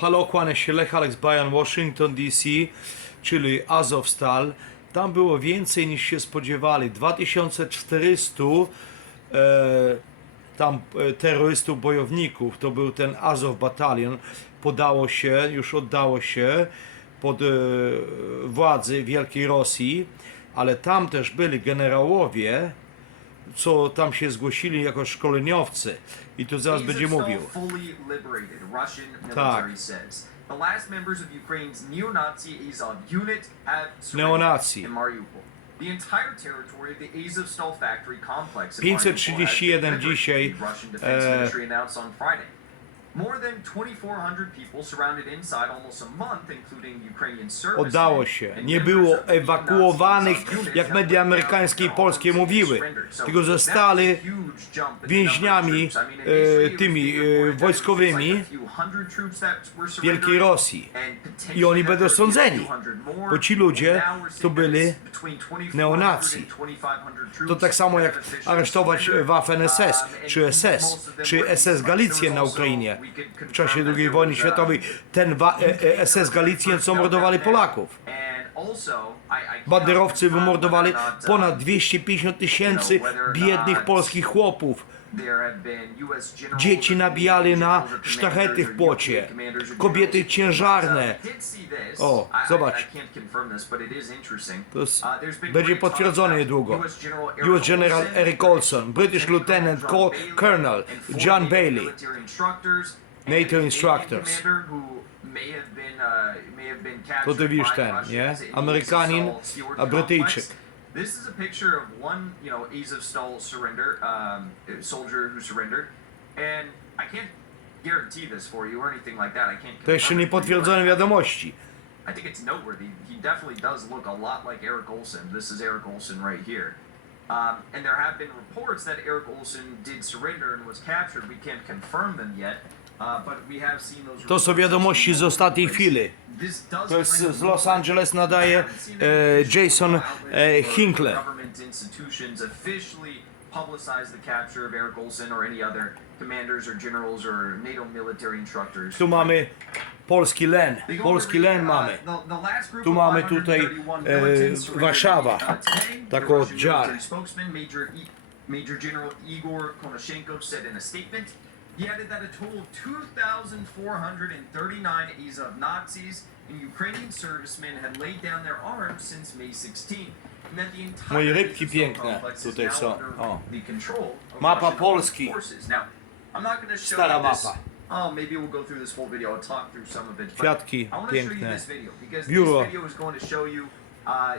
Halo, kłania się Lech Alex Bajan, Washington DC, czyli Azovstal. Tam było więcej niż się spodziewali. 2400 terrorystów, bojowników. To był ten Azov Battalion. Już oddało się pod władzy Wielkiej Rosji, ale tam też byli generałowie, co tam się zgłosili jako szkoleniowcy. I tu zaraz będzie mówił. Tak. The last members of Ukraine's neo-Nazi Azov unit have Neonazi. in Mariupol. The entire territory of the Azovstal factory complex in 531 dzisiaj. Russian Defense Ministry announced on Friday. More than 2,400 people surrounded inside almost a month, including Ukrainian servicemen. Oddało się. Nie było ewakuowanych, jak media amerykańskie i polskie mówiły, tylko zostali więźniami tymi wojskowymi Wielkiej Rosji. I oni będą sądzeni, bo ci ludzie to byli neonazi. To tak samo jak aresztować Waffen-SS, czy SS, czy SS Galicję na Ukrainie. W czasie II wojny światowej ten SS Galicjen, co mordowali Polaków. Banderowcy wymordowali ponad 250 000 biednych polskich chłopów. Dzieci nabijali na sztachety w płocie. Kobiety ciężarne. O, zobacz. To będzie potwierdzone niedługo. US General Eric Olson, British Lieutenant Colonel John Bailey, NATO instructors. To ty widzisz ten, nie? Amerykanin, a Brytyjczyk. This is a picture of one, Azovstal soldier who surrendered, and I can't guarantee this for you or anything like that. I can't. To jeszcze nie potwierdzone wiadomości. I think it's noteworthy. He definitely does look a lot like Eric Olson. This is Eric Olson right here. And there have been reports that Eric Olson did surrender and was captured. We can't confirm them yet. To są wiadomości z ostatniej chwili. To jest z Los Angeles, nadaje Jackson Hinkle. Tu mamy polski len mamy. Tu mamy tutaj Warszawa, taką dziar. Major General Igor Konashenko said in a statement. He added that a total of 2,439 Azov Nazis and Ukrainian servicemen had laid down their arms since May 16. And that the entire Moje rybki piękne tutaj są. O. Mapa Mapa Polski. Now, I'm not going to show Stara you this. mapa. Oh, maybe we'll go through this whole video. I'll talk through some of it. Kwiatki I want to show you piękne. this video because Biuro. this video is going to show you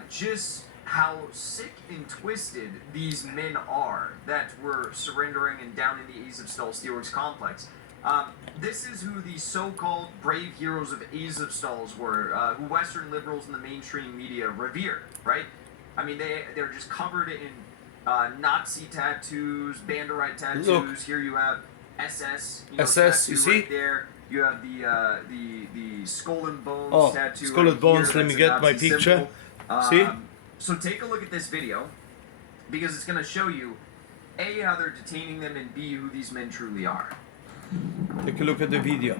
just how sick and twisted these men are that were surrendering and down in the Azovstal Steelworks complex. This is who the so-called brave heroes of Azovstals were, who Western liberals and the mainstream media revere, right? I mean, they're just covered in Nazi tattoos, Banderite tattoos. Look. Here you have SS, SS, you see? right there. You have the skull and bones Oh, tattoo. skull and right bones, here. let me That's a get my Nazi picture. symbol. See? So take a look at this video, because it's going to show you, A, how they're detaining them, and B, who these men truly are. Take a look at the video.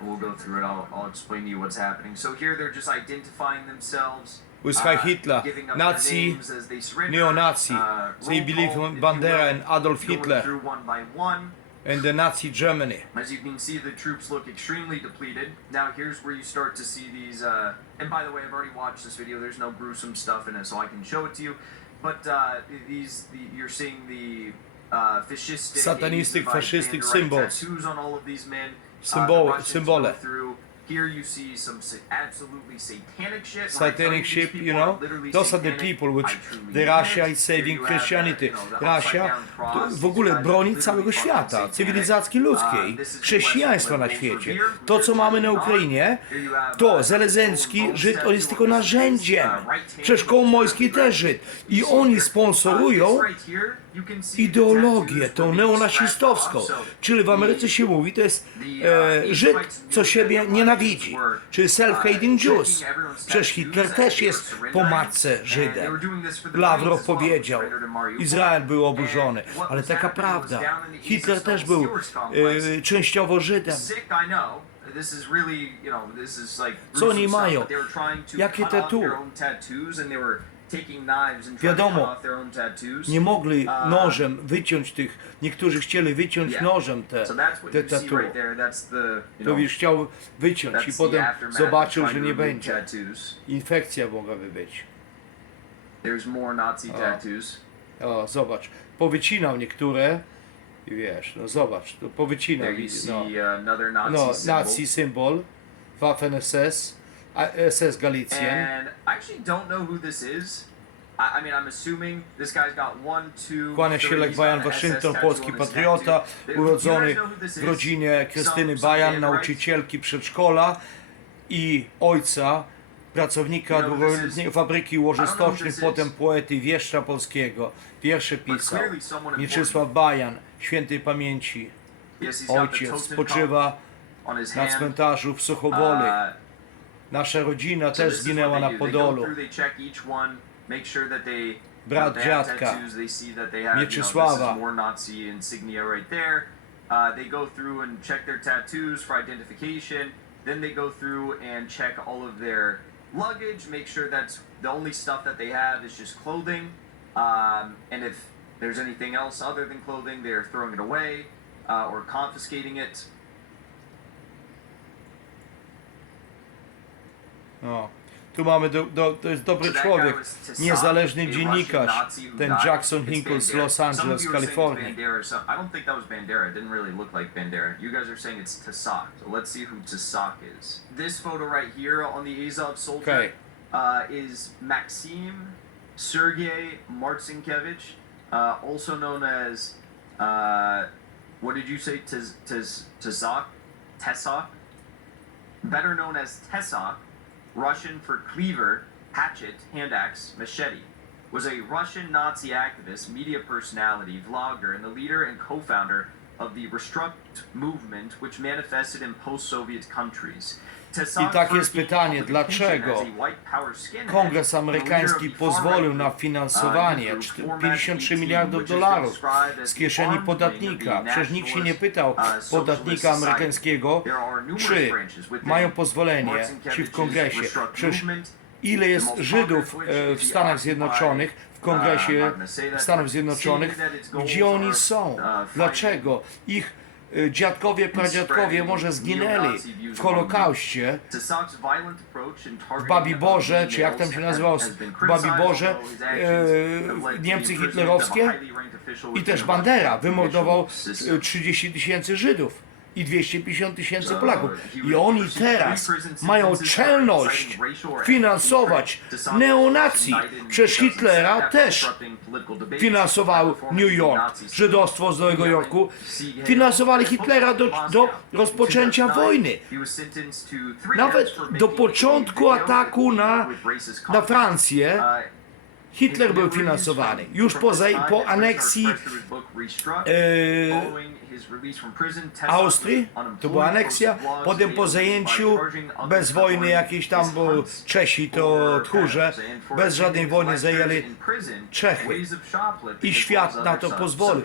We'll go through it, I'll explain to you what's happening. So here they're just identifying themselves. With Heil Hitler, Giving up Nazi, their names as they surrender. neo-Nazi. They roll believe call, in if Bandera you will, and Adolf going Hitler through one by one. and the Nazi Germany. As you can see, the troops look extremely depleted. Now here's where you start to see these, and by the way, I've already watched this video, there's no gruesome stuff in it, so I can show it to you. But you're seeing the fascistic, Satanistic, fascistic Banderite symbols. tattoos on all of these men. Symbole. Go through. Here you see some absolutely satanic shit. Satanic ship, you know, those are the people which the Russia is saving Christianity. Russia w ogóle broni całego świata, cywilizacji ludzkiej, chrześcijaństwa na świecie. To, co mamy na Ukrainie, to Zelezenski, Żyd, on jest tylko narzędziem. Przecież Kołomojski też Żyd. I oni sponsorują ideologię, tą neonazistowską. Czyli w Ameryce się mówi, to jest Żyd, co siebie nienawidzi. Czyli self-hating Jews. Przecież Hitler też jest po matce Żydem. Lawrow powiedział, Izrael był oburzony. Ale taka prawda. Hitler też był częściowo Żydem. this is really, you know, this is like Co oni gruesome stuff, mają? but they were trying to Jakie cut off tattoo? their own tattoos and they were taking knives and trying to cut Wiadomo, off their own tattoos. nie mogli nożem wyciąć tych, niektórzy chcieli wyciąć Yeah. nożem te So that's what you see tattoo. right there. That's the, you To know, już chciał wyciąć i that's the potem aftermath of zobaczył, trying że to nie remove będzie. tattoos. Infekcja mogłaby być. There's more Nazi tattoos. O, zobacz, powycinał niektóre i wiesz, no zobacz, to powycinał, There you see no, another Nazi no symbol. Nazi symbol, Waffen-SS, SS Galicjen. And I actually don't know who this is. I mean, I'm assuming this guy's got 1, 2, Kłania się 3, Lech he's Bajan, got an SS Waszyngton, tattoo polski on his patriota, neck, too. Do you urodzony guys know who this w is? rodzinie Krystyny Some Bajan, Banderites? nauczycielki przedszkola i ojca, pracownika You know who this długoletniej is? fabryki I don't łożystocznych, know who this potem is. poety, wieszcza polskiego. Wiersze But pisał. clearly someone Mieczysław important. Bajan, świętej pamięci. Yes, he's got the Ojciec totem spoczywa on his na hand. cmentarzu w Suchowoli. Nasza rodzina So też this is zginęła what na they do. They go Podolu. through, they check each one, make sure that they Brat they have dziadka, tattoos, they see that they have, you know, this Mieczysława. is more Nazi insignia right there. They go through and check their tattoos for identification. Then they go through and check all of their luggage, make sure that's the only stuff that they have is just clothing. And if there's anything else other than clothing, they're throwing it away or confiscating it. No. Tu mamy, to jest dobry So that człowiek, guy was Tassak, niezależny a Russian dziennikarz, Nazi who ten died. Jackson It's Hinkle z Bandera. Los Some of Angeles, you are saying it's Kalifornii. Bandera, so I don't think that was Bandera. It didn't really look like Bandera. You guys are saying it's Tassak. So let's see who Tassak is. This photo right here on the Azov soldier is Maxim Sergei Marcinkiewicz, also known as what did you say? Tassak? Tessak? Better known as Tessak, Russian for cleaver, hatchet, hand axe, machete, was a Russian Nazi activist, media personality, vlogger, and the leader and co-founder of the Restruct movement, which manifested in post-Soviet countries. I tak jest pytanie, dlaczego Kongres amerykański pozwolił na finansowanie 53 miliardów dolarów z kieszeni podatnika. Przecież nikt się nie pytał podatnika amerykańskiego, czy mają pozwolenie ci w kongresie. Przecież ile jest Żydów w Stanach Zjednoczonych, w kongresie Stanów Zjednoczonych, gdzie oni są? Dlaczego? Ich dziadkowie, pradziadkowie może zginęli w Holokauście, w Babiborze, czy jak tam się nazywało, w Babiborze, Niemcy hitlerowskie i też Bandera wymordował 30 tysięcy Żydów i 250 tysięcy Polaków. I oni teraz mają czelność finansować neonacji. Przez Hitlera też finansował New York, żydostwo z Nowego Jorku. Finansowali Hitlera do rozpoczęcia wojny. Nawet do początku ataku na Francję Hitler był finansowany. Już po aneksji Austrii, to była aneksja, potem po zajęciu bez wojny jakiejś tam, bo Czesi to tchórze, bez żadnej wojny zajęli Czechy i świat na to pozwolił.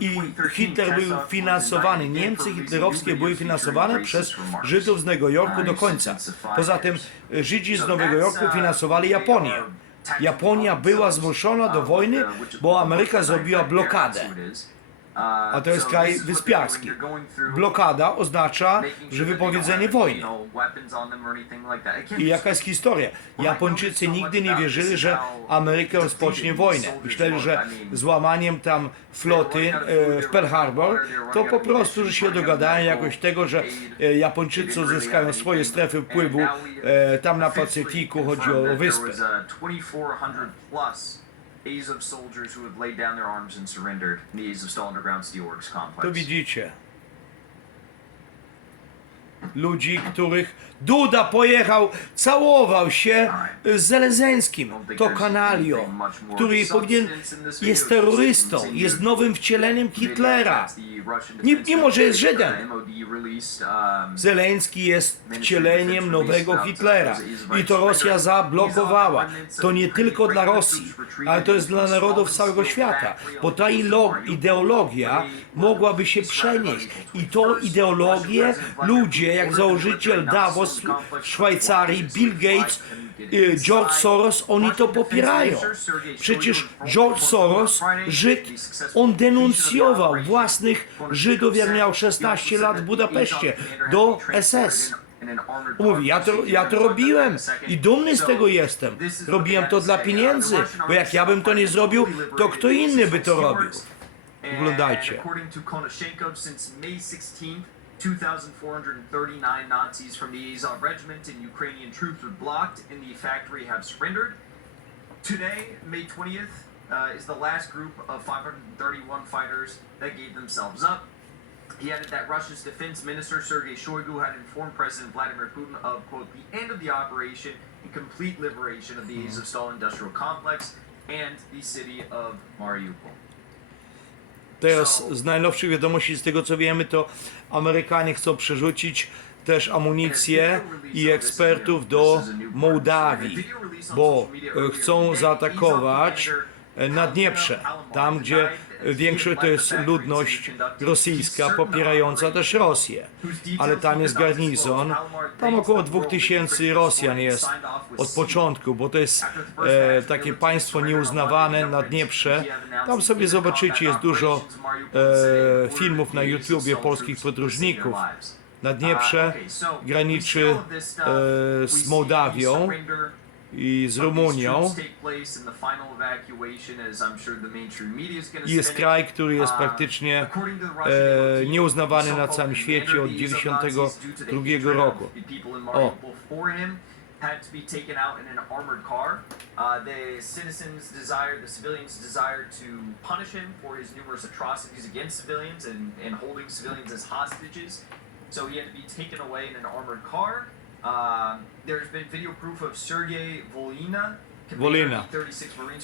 I Hitler był finansowany, Niemcy hitlerowskie były finansowane przez Żydów z Nowego Jorku do końca. Poza tym Żydzi z Nowego Jorku finansowali Japonię. Japonia była zmuszona do wojny, bo Ameryka zrobiła blokadę. A to jest kraj wyspiarski. Blokada oznacza, że wypowiedzenie wojny. I jaka jest historia? Japończycy nigdy nie wierzyli, że Ameryka rozpocznie wojnę. Myśleli, że złamaniem tam floty w Pearl Harbor to po prostu, że się dogadają jakoś tego, że Japończycy uzyskają swoje strefy wpływu tam na Pacyfiku, chodzi o wyspę. Azov soldiers who have laid down their arms and surrendered in the Azovstal Underground Steelworks complex. To widzicie. ludzi, których Duda pojechał, całował się z Zelenskim. To kanalio, który powinien, jest terrorystą, jest nowym wcieleniem Hitlera. Mimo, że jest Żydem. Zelenski jest wcieleniem nowego Hitlera. I to Rosja zablokowała. To nie tylko dla Rosji, ale to jest dla narodów całego świata. Bo ta ideologia mogłaby się przenieść. I tą ideologię ludzie, jak założyciel Davos w Szwajcarii, Bill Gates, George Soros, oni to popierają. Przecież George Soros, Żyd, on denuncjował własnych Żydów, jak miał 16 lat w Budapeszcie, do SS. Mówi, ja to robiłem i dumny z tego jestem. Robiłem to dla pieniędzy, bo jak ja bym to nie zrobił, to kto inny by to robił. Oglądajcie. 2,439 Nazis from the Azov regiment and Ukrainian troops were blocked in the factory have surrendered. Today, May 20th, is the last group of 531 fighters that gave themselves up. He added that Russia's defense minister, Sergei Shoigu, had informed President Vladimir Putin of, quote, the end of the operation and complete liberation of the Azovstal industrial complex and the city of Mariupol. Teraz z najnowszych wiadomości, z tego co wiemy, to Amerykanie chcą przerzucić też amunicję i ekspertów do Mołdawii, bo chcą zaatakować Naddnieprze, tam gdzie większość to jest ludność rosyjska popierająca też Rosję, ale tam jest garnizon, tam około 2000 Rosjan jest od początku, bo to jest takie państwo nieuznawane, Naddnieprze. Tam sobie zobaczycie, jest dużo filmów na YouTubie polskich podróżników. Naddnieprze graniczy z Mołdawią i z Rumunią. I jest kraj, który jest praktycznie nieuznawany na całym świecie od 1992 roku. O. Had to be taken out in an armored car. The civilians desired to punish him for his numerous atrocities against civilians and holding civilians as hostages. So he had to be taken away in an armored car. There's been video proof of Sergei Volina.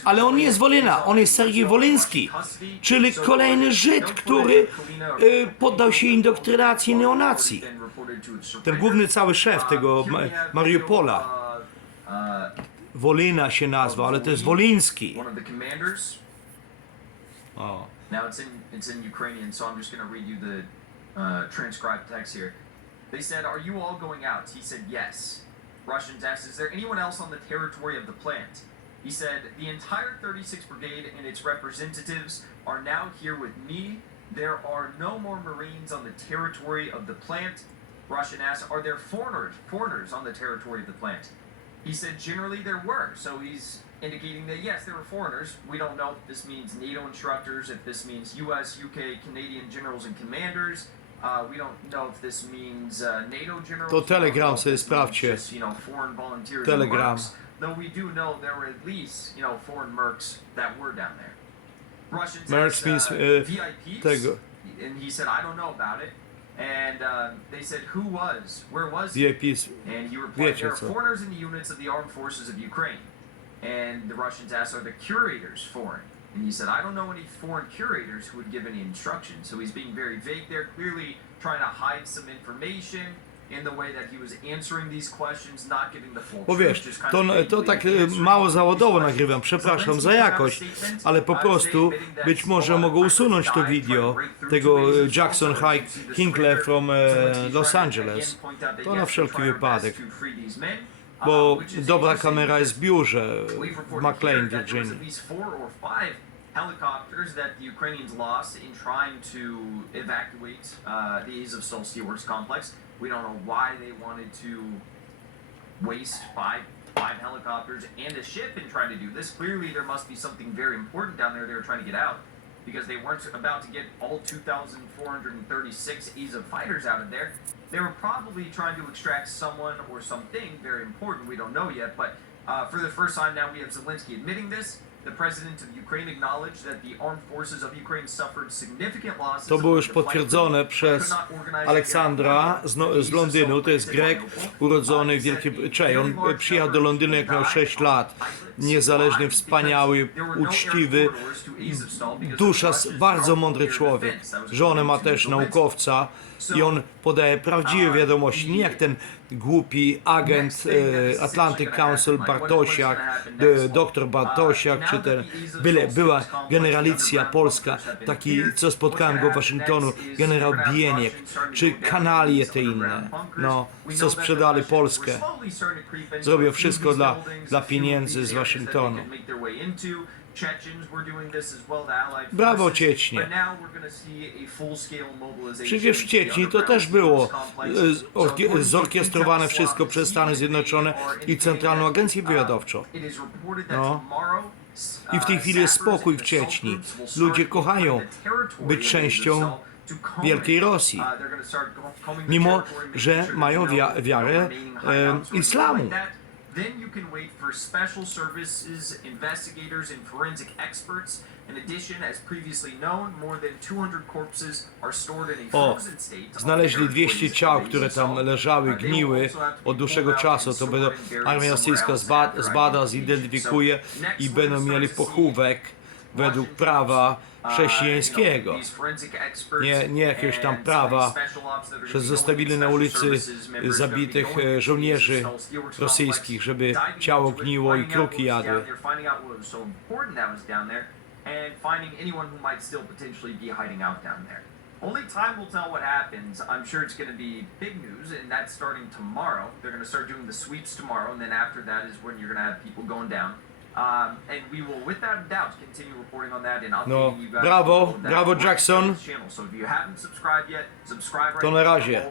Ale on nie jest Wolina, on jest Sergiej Wolyński, czyli kolejny Żyd, który poddał się indoktrynacji neonacji. Ten główny cały szef tego Mariupola. Wolina się nazwał, ale to jest Wolyński. O. Now it's in Ukrainian, so I'm just going to read you the transcribed text here. They said, "Are you all going out?" He said, "Yes." Russians asked, "Is there anyone else on the territory of the plant?" He said, "The entire 36th Brigade and its representatives are now here with me. There are no more Marines on the territory of the plant." Russian asked, "Are there foreigners on the territory of the plant?" He said, "Generally there were." So he's indicating that yes, there were foreigners. We don't know if this means NATO instructors, if this means US, UK, Canadian generals and commanders. We don't know if this means NATO generals. To Telegram sobie sprawdźcie. Foreign volunteers. Telegram. Though we do know there were at least, foreign mercs that were down there. Russians Mercs means VIPs. tego. And he said, "I don't know about it." And they said, where was he? VIPs. And he replied, "There are foreigners in the units of the armed forces of Ukraine." And the Russians asked, "Are the curators foreign?" And he said, "I don't know any foreign curators who would give any instructions." So he's being very vague there, clearly trying to hide some information in the way that he was answering these questions, not giving the full Bo wiesz, truth. to tak mało zawodowo nagrywam, przepraszam za jakość, ale po prostu być może mogą usunąć to wideo tego Jackson Hinkle from Los Angeles. To na wszelki wypadek, bo dobra kamera jest w biurze w McLean, Virginia. Helicopters that the Ukrainians lost in trying to evacuate the Azovstal Steelworks complex. We don't know why they wanted to waste five helicopters and a ship in trying to do this. Clearly there must be something very important down there they were trying to get out, because they weren't about to get all 2,436 Azov fighters out of there. They were probably trying to extract someone or something very important. We don't know yet, but for the first time now we have Zelensky admitting this. The president of Ukraine acknowledged that the armed forces of Ukraine suffered significant losses. To było już potwierdzone przez Aleksandra z Londynu, to jest Grek urodzony w Wielkiej Brytanii. On przyjechał do Londynu jak miał 6 lat. Niezależny, wspaniały, uczciwy, dusza, bardzo mądry człowiek. Żonę ma też naukowca i on podaje prawdziwe wiadomości, nie jak ten głupi agent Atlantic Council Bartosiak, doktor Bartosiak, czy ten była generalicja polska, taki, co spotkałem go w Waszyngtonu, generał Bieniek, czy kanalie te inne, no, co sprzedali Polskę. Zrobią wszystko dla pieniędzy z Waszyngtonu. Brawo Ciecznie. Przecież w Cieczni to też było zorkiestrowane wszystko przez Stany Zjednoczone i Centralną Agencję Wywiadowczą. No. I w tej chwili jest spokój w Cieczni. Ludzie kochają być częścią Wielkiej Rosji, mimo że mają wiarę islamu. Then you can wait for special services, investigators, and forensic experts. In addition, as previously known, more than 200 corpses are stored in a frozen state. Znaleźli 200 ciał, które tam leżały, gniły od dłuższego czasu. To będzie armia rosyjska zbada, zidentyfikuje i będą mieli pochówek według prawa chrześcijańskiego. Nie jakiegoś tam prawa, że zostawili na ulicy zabitych żołnierzy rosyjskich, żeby ciało gniło i kruki jadły. Only time will tell what happens. I'm sure it's going to be big news, and that's starting tomorrow. They're going to start doing the sweeps tomorrow, and then after that is when you're going to have people going down. And we will, without doubt, continue reporting on that and updating you guys. Brawo Jackson. So if you haven't subscribed yet, subscribe right To na razie.